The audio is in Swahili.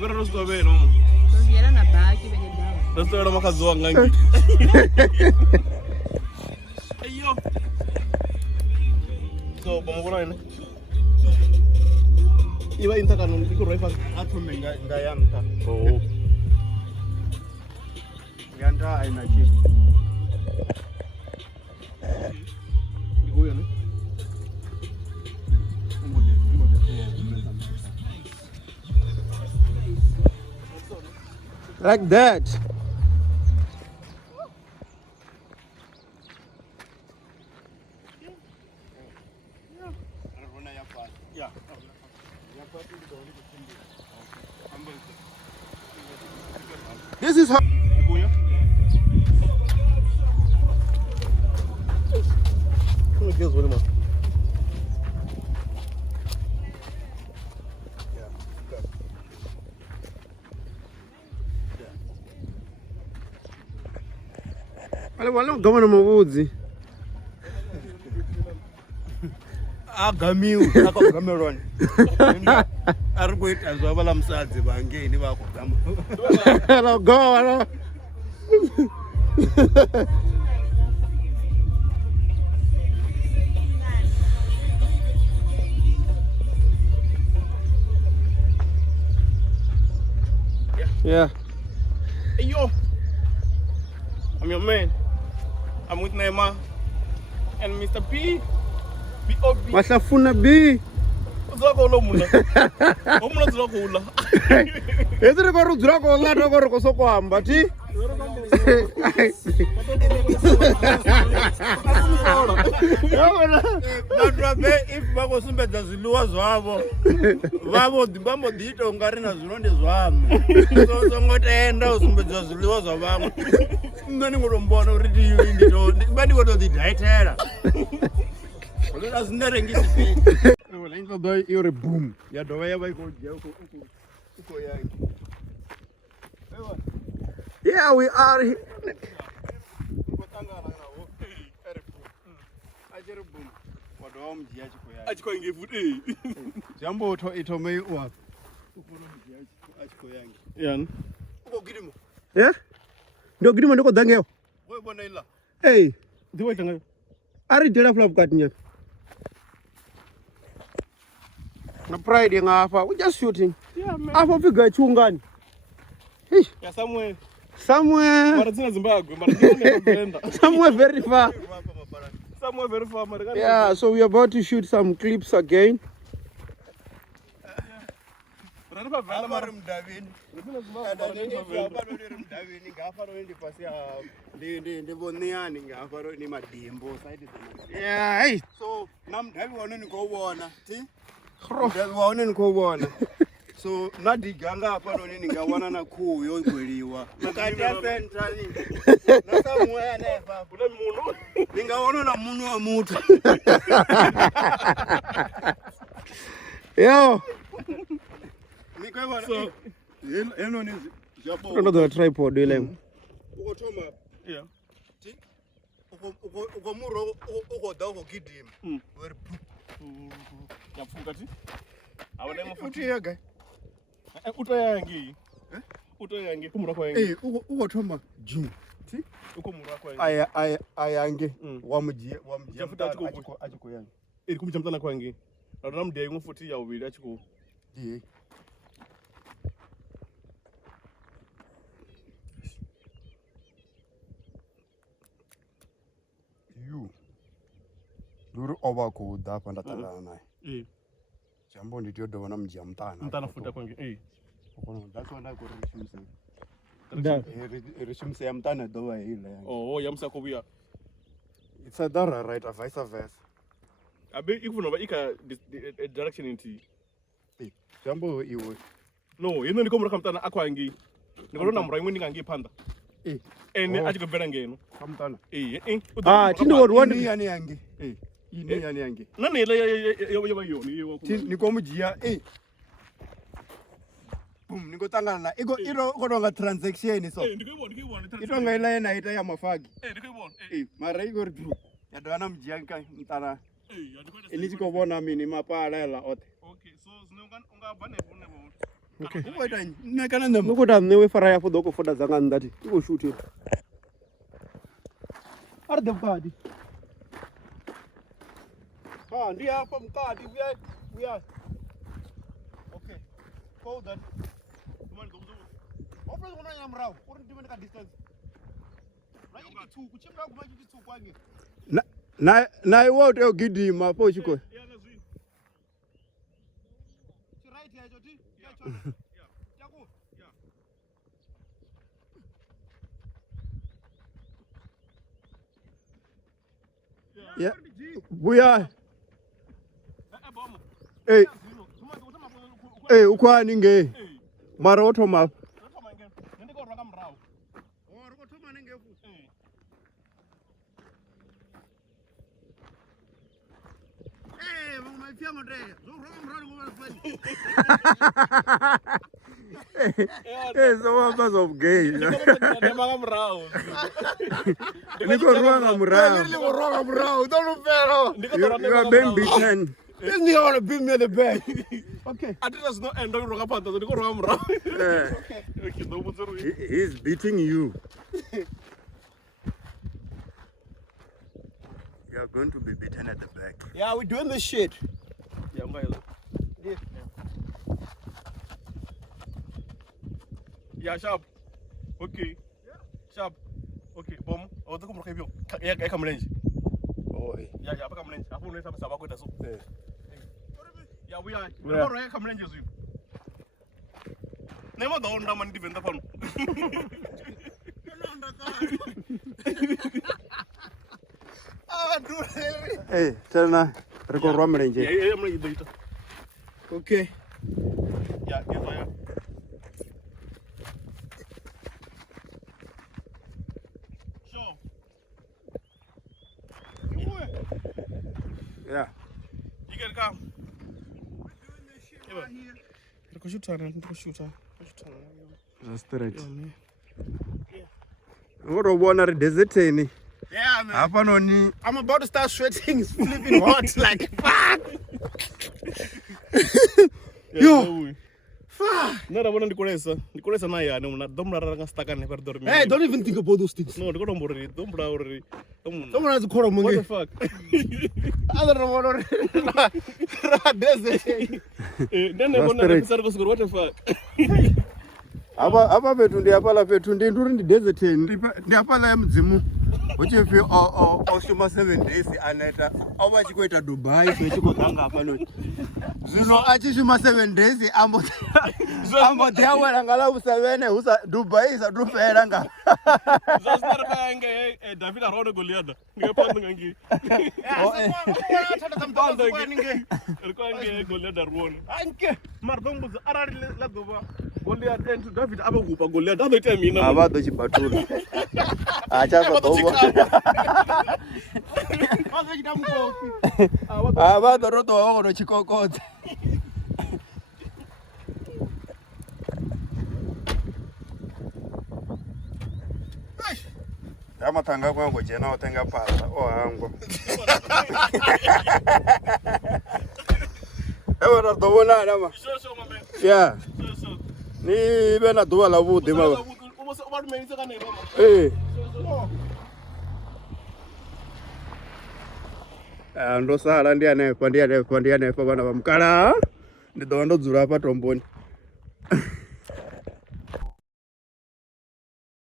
Agora nós estou vendo. Nós viemos na bike, venha dar. Nós estou vendo uma casa aqui. Ayo. So, vamos por aí, né? Iba inta kanon iko rifle atume ngayamta oh yanda aina chip iko yana like that. yeah This is how. iko ya como que é isso, mano? Wale gama mavudzi. agamiwe akagamerona ari kuita zvava la musadzi vangeni vakugama Hello, go. Hello. Yeah. Hey yo, I'm your man. I'm with Neymar and Mr. P. B.O.B. Mahlafuna B. Uzakolo muna. Omuna uzakula. Ezire ko rudzira ko la to ko ri ko so ko hamba ti. vatwabe if vakosumbedza zviluwa zvavo vamodhiita ungari na zvino ndezvamo songotoenda usumbedza zviluwa zvavamwe ndingotombona uri ndingotodzidhaitera azindarengisi Introduce your boom. yadova yava uko yangi Yeah, we are here. wadova mudhiya chiko yangi Achiko inge futhi. jamboto itomei wapi ukona mudhiya achiko yangi Yani. uko gidimo Yeah? Ndio gidimo ndiko dangeo. woibona ila Hey, Ndiwe tanga. ari dela flop katnya. Na pride ngafa. We just shooting. Yeah man. Afa figa chungani. Hey, Ya somewhere. somewhere Mara dzina Zimbabwe, mara dzina Brenda. somewhere very far. Somewhere very far, mara. Yeah, so we are about to shoot some clips again. Rani pa vela mara. amari mudavini Dzina Zimbabwe. apanori mudavini ngaafanori pasi ndivoniani ngaafanori madhimbo saidi Yeah, hey. so namudhavi waunoni kouvona ti mudhavi waunoni kouvona so nadiganga apanoni ningawana na kuu yogweriwa mukati yasentani nasamweya nefa Kule munhu. ningaona na munhu wa mutu Yo, mikoivona So- enoni ndo the tripod ile. ukotoma Yeah. ti ukomuro ukoda ukogidhima weri Yapfuka ti. Awona mafuti. utiyega Utoyangi. Utoyangi kumura kwa yangi. ukotoma jim ti Ukumura kwa yangi. ayange Yafuta wamujia achiko- achiko yange Iri kumchamtana kwa yangi. Rana mudai mufuti ya ubiri achiko. ndiye you nduri ova kuda apa ndatangana naye Eh. jambo nditiyodova namujia mutana Mtana futa kwa yangi. Eh. that's why ndakuri rishimse Da. rishimse ya mutana dova hila yange Oh, yamsa kobuya. it's either right or vice versa Abe ikufuna ba ika direction inti. jambo iwe No, yeno ndiko mura kamtana akwa yangi. Ndikona mura imwe ndingangi panda. Ene achiko bera ngeno. kamutana Ah, tindi what one. ini yani yange ini yani yange Nani ile yaba yoni yewa ku. nikomujia boom nikotangana na iro kodonga transaction so Ndikibona. itonga ila yena ita ya mafagi Ndikibona. mara iko ru yadwana mujia nka mtana Yadikona. inichikobona mini mapalela ote Okay, so unga bane bone bo. Okay. Ukoita nyi? Nekana ndema. Nokuti mne wefara yapo doko foda dzanga ndati. Iko shoot it. Ari the body. Ah, ndi hapa mkati we are. Okay. Call that. Come on, go. Opera ngona nyamrao. Uri ndime ndika distance. Raiki tu kuchemra kumaji tu kwange. Na iwe utogidima hapo uchiko. Yeah, that's it. Right here joti. Chaku. Yeah. Buya. Ukwani nge. Mara otoma. Ndiko roka mrao. Roko toma nengefu. Mama fiango ndre. Roka mrao ngoma kweli. So what was of gay? Ndemanga mrao. Niko roka mrao. Don't fail. You are being beaten. This nigga wanna beat me in the back. Okay. I think that's not end of roka panta. Ndiko roka mrao. Okay, no buzuru. He's beating you. You are going to be beaten at the back. Yeah, we're doing this shit. Yeah, I'm going. Yeah, sharp. Okay. Sharp. Okay, bom. Oh, tu kumroka hivyo. Ya kama mlenji. Oh. Ya hapa mlenji. Hapo unaweza sababu kwenda so. Ya we are. Bora ya kama mlenji zio. Nema daonda man defender pano. Hey, tena rekorwa mlenje. Ya mlenji data. Okay. Ya ya. Yeah. You can come. Shoot. That's straight. What do you want to desert any? Yeah, man. Hapa noni. I'm about to start sweating. It's flipping hot like fuck. Yo. Nada bona ndikolesa na ya na domra ranga staka ne per dormir. Hey, don't even think about those things. No, ndiko mbori, dombra ori. Someone has to call What the him. fuck? I don't know what desert. Then they bona episode go what the fuck? Apa petu ndi apala petu ndi nduri ndi desert ndi apala ya mdzimu. Uchifi oshuma 7 days anaita ova chikoita Dubai so chiko ganga apa no. Zvino achishuma 7 days ambo thewa ngala usavene usa Dubai sa dupera nga. Zastar kaenge David Arone Goliath. Ngepanda ngangi. Kaenge Goliath Arone. Anke mardongo arari la goba. Goliath and David abagupa Goliath other time ina. Abado chibatula. Acha bobo. Abado roto wako no chikokote. Kama tanga kwangu jena utenga pasa hangu. Ewa na dobona nama. Sure, my man. Yeah. Sure. Ni bena doba la vude mama. About me kana mama. Eh. Ndo sala ndiane kwa bana bamkala. Ndido ndo dzura pa tomboni.